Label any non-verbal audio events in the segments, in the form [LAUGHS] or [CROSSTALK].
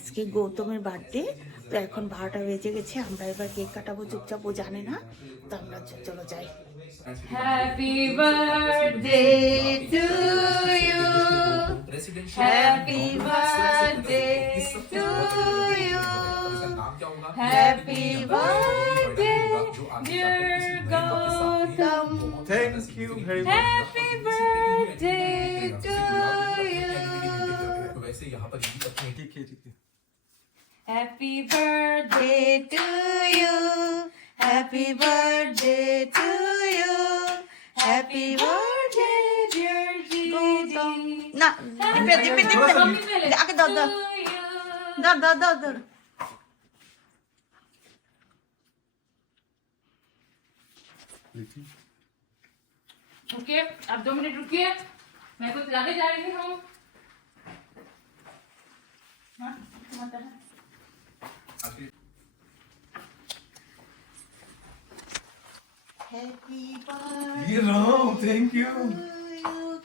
আজকে গৌতমের বার্থডে তো এখন বারোটা বেজে গেছে আমরা এবার কেক কাটাবো চুপচাপ ও জানে না তো আমরা চ- চলো যাই Happy birthday to you. Happy birthday to you. Happy birthday, dear Gautam. Thank you very much. Happy birthday to you. वैसे यहाँ पर ये अपने ठीक है ठीक है Happy birthday to you. Happy birthday to you. Happy birthday, dear Gigi. Na, dipe, dipe, dipe. Aka daw, daw. Daw, daw, daw, daw. Okay आप दो मिनट रुकिए मैं कुछ लाने जा रही हूँ हाँ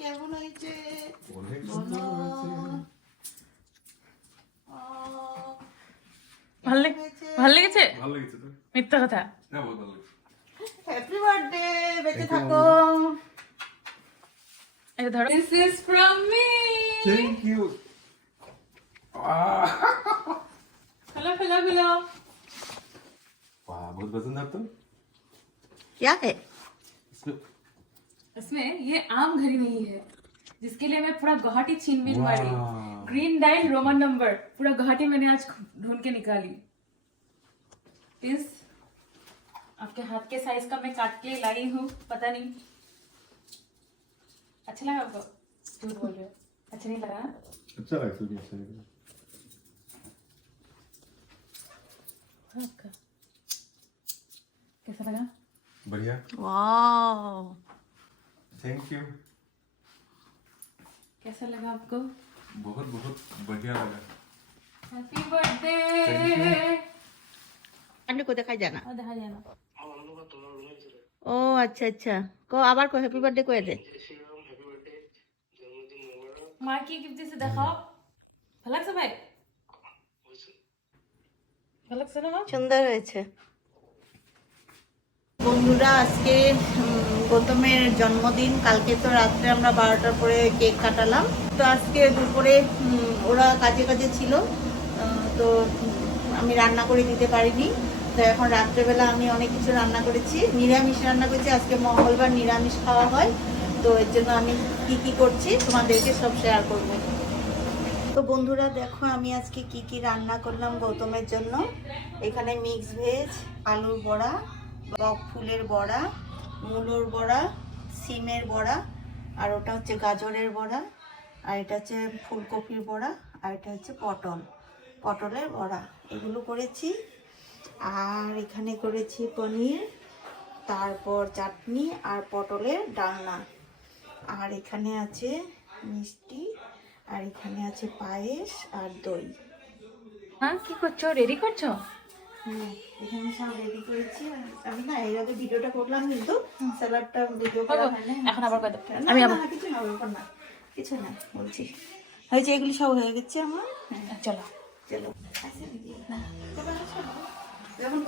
কেমন হয়েছে ভালো লেগেছে? ভালো লেগেছে? ভালো লেগেছে তো। মিথ্যা কথা? না বহুত থাকো। এই ধরো। দিস ইজ ফ্রম ইউ वाह हेलो हेलो बहुत पसंद आता क्या है? इसमें इसमें ये आम घड़ी नहीं है जिसके लिए मैं पूरा गुवाहाटी छीनबीन मारी वाह। ग्रीन डायल रोमन नंबर पूरा गुवाहाटी मैंने आज ढूंढ के निकाली। प्लीज़ आपके हाथ के साइज़ का मैं काट के लाई हूँ पता नहीं। अच्छा लगा आपको? झूठ बोल रहे हो। अच्छा नहीं लगा? अच्छा लगा। सुन अच्छा लगा आपका कैसा लगा बढ़िया वाओ थैंक यू कैसा लगा आपको बहुत बहुत बढ़िया लगा हैप्पी बर्थडे আপনি কোথায় খাই জানা দেখা যায় না ও আচ্ছা আচ্ছা কো আবার কো হ্যাপি বার্থডে কয়ে দে মার কি গিফট দিছে দেখাও ভালো লাগছে ভাই ভালো লাগছে না মা বন্ধুরা, আজকে গৌতমের জন্মদিন। কালকে তো রাত্রে আমরা বারোটার পরে কেক কাটালাম। তো আজকে দুপুরে ওরা কাজে কাজে ছিল। তো আমি রান্না করে দিতে পারিনি। তো এখন রাত্রেবেলা আমি অনেক কিছু রান্না করেছি। নিরামিষ রান্না করেছি। আজকে মঙ্গলবার নিরামিষ খাওয়া হয়। তো এর জন্য আমি কি কি করছি তোমাদেরকে সব শেয়ার করব। তো বন্ধুরা দেখো, আমি আজকে কি কি রান্না করলাম গৌতমের জন্য। এখানে মিক্স ভেজ আলুর বড়া, বক ফুলের বড়া, মুলোর বড়া, সিমের বড়া, আর ওটা হচ্ছে গাজরের বড়া, আর এটা হচ্ছে ফুলকপির বড়া, আর এটা হচ্ছে পটল, পটলের বড়া। এগুলো করেছি। আর এখানে করেছি পনির, তারপর চাটনি আর পটলের ডালনা। আর এখানে আছে মিষ্টি। আর এখানে আছে পায়েস আর দই। হ্যাঁ কি করছ? রেডি করছ? হুম, এখানে সব রেডি করেছি। আমি না এর আগে ভিডিওটা করলাম কিন্তু স্যালাডটা ভিডিও করা। এখন আবার কত আমি আবার কিছু না ব্যাপার না। কিছু না বলছি। হয়েছে এগুলি সব হয়ে গেছে আমার। হ্যাঁ। চলো। চলো। আচ্ছা দিদি। না। যখন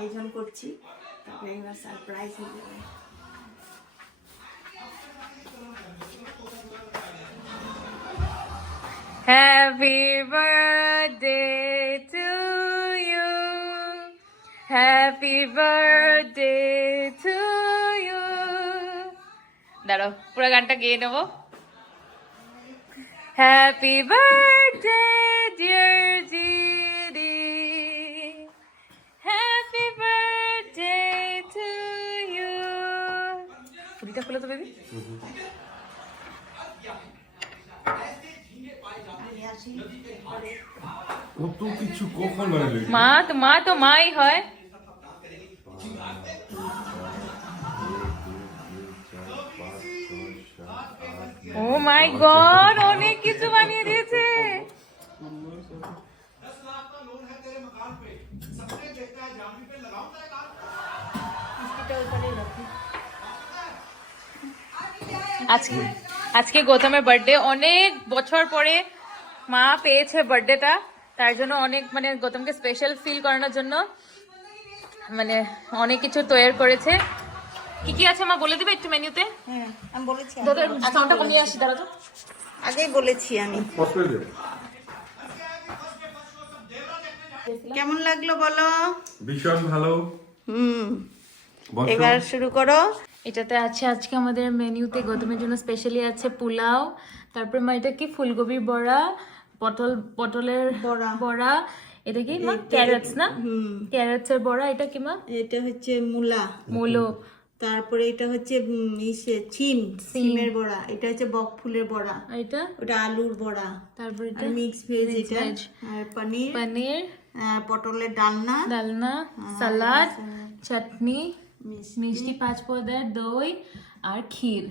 আয়োজন করছি তারপরে এবার সারপ্রাইজ হয়ে যাবে Happy birthday to you. Happy birthday to you. দাঁড়াও, পুরো গানটা গেয়ে নেব হ্যাপি বার্থডে ডিয়ার দিদি ফুটিটা খুলে তো বেবি আমি আসি পরে কত কিছু কখন বানালে মা তো মা তো মাই হয় ও মাই গড অনেক আজকে আজকে গৌতমের বার্থডে অনেক বছর পরে মা পেয়েছে বার্থডেটা তার জন্য অনেক মানে গৌতমকে স্পেশাল ফিল করানোর জন্য মানে অনেক কিছু তৈরি করেছে। কি কি আছে মা বলে দিবে একটু মেনুতে হ্যাঁ আমি বলেছি সাউন্ডটা কমিয়ে আসি দাঁড়া তো। আগেই বলেছি আমি। কেমন লাগল বলো? ভীষণ ভালো। হুম। এবার শুরু করো। এটাতে আছে আজকে আমাদের মেনুতে গৌতমের জন্য স্পেশালি আছে পোলাও তারপরে মা এটা কি? ফুলকপির বড়া পটল পটলের বড়া। বড়া এটা কি? মা ক্যারটস না? হুম। ক্যারটস বড়া এটা কি মা? এটা হচ্ছে মূলা। মূলো। তারপরে এটা হচ্ছে ইসে ছিম সিমের বড়া। এটা হচ্ছে বক ফুলের বড়া। এটা? ওটা আলুর বড়া। তারপরে এটা? মিক্স ভেজ এটা। আর পনির। পনির। আহ, পটলের ডালনা। ডালনা সালাদ। চাটনি। মিষ্টি। পাঁচ পদের দই আর ক্ষীর।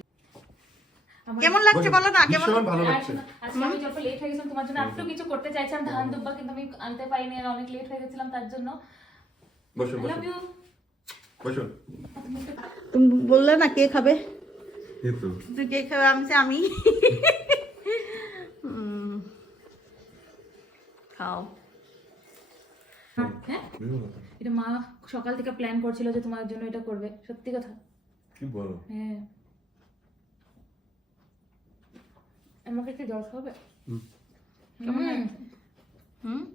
কেমন লাগছে বলো না কেমন ভালো লাগছে। আজকে আমি যখন লেট হয়ে গেছিলাম তোমার জন্য একটু কিছু করতে চাইছিলাম ধান দুব্বা কিন্তু আমি আনতে পারিনি আর অনেক লেট হয়ে গেছিলাম তার জন্য। বসো লাভ ইউ তুমি বললে না কে খাবে? তুই কে খাবে? আমি আমি। [LAUGHS] খাও। হ্যাঁ? এটা মা সকাল থেকে প্ল্যান করছিল যে তোমার জন্য এটা করবে। সত্যি কথা। কি বলো? হ্যাঁ। আমাকে একটু জল খাবে কেমন হুম।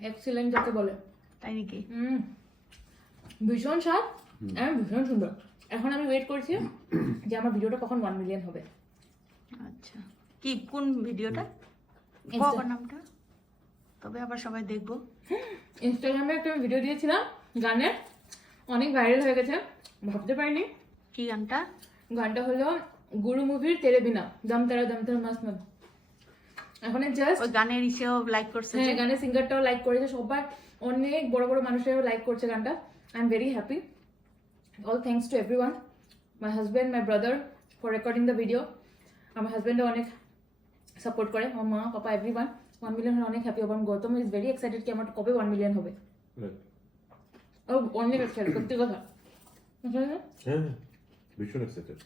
এক্সিলেন্ট যাকে বলে। তাই নাকি? হুম। ভীষণ স্বাদ। আর ভীষণ সুন্দর। এখন আমি ওয়েট করছি যে আমার ভিডিওটা কখন ওয়ান মিলিয়ন হবে। আচ্ছা। কি কোন ভিডিওটা নামটা? তবে আবার সবাই দেখব। ইনস্টাগ্রামে একটা ভিডিও দিয়েছিলাম গানের অনেক ভাইরাল হয়ে গেছে ভাবতে পারিনি। কি গানটা? গানটা হলো গুরু মুভির তেরে বিনা দম তারা দম তারা মাস মাস। এখন জাস্ট ওই গানের ইসেও লাইক করছে হ্যাঁ গানের সিঙ্গারটাও লাইক করেছে সবাই অনেক বড় বড় মানুষেরও লাইক করছে গানটা। I am very happy all thanks to everyone my husband my brother for recording the video আমার হাজব্যান্ডও অনেক সাপোর্ট করে আমার মা পাপা এভরি ওয়ান ওয়ান মিলিয়ন হলে অনেক হ্যাপি হব। আমি গৌতম ইজ ভেরি এক্সাইটেড কি আমার কবে ওয়ান মিলিয়ন হবে? ও অনেক এক্সাইটেড সত্যি কথা। হ্যাঁ ভীষণ এক্সাইটেড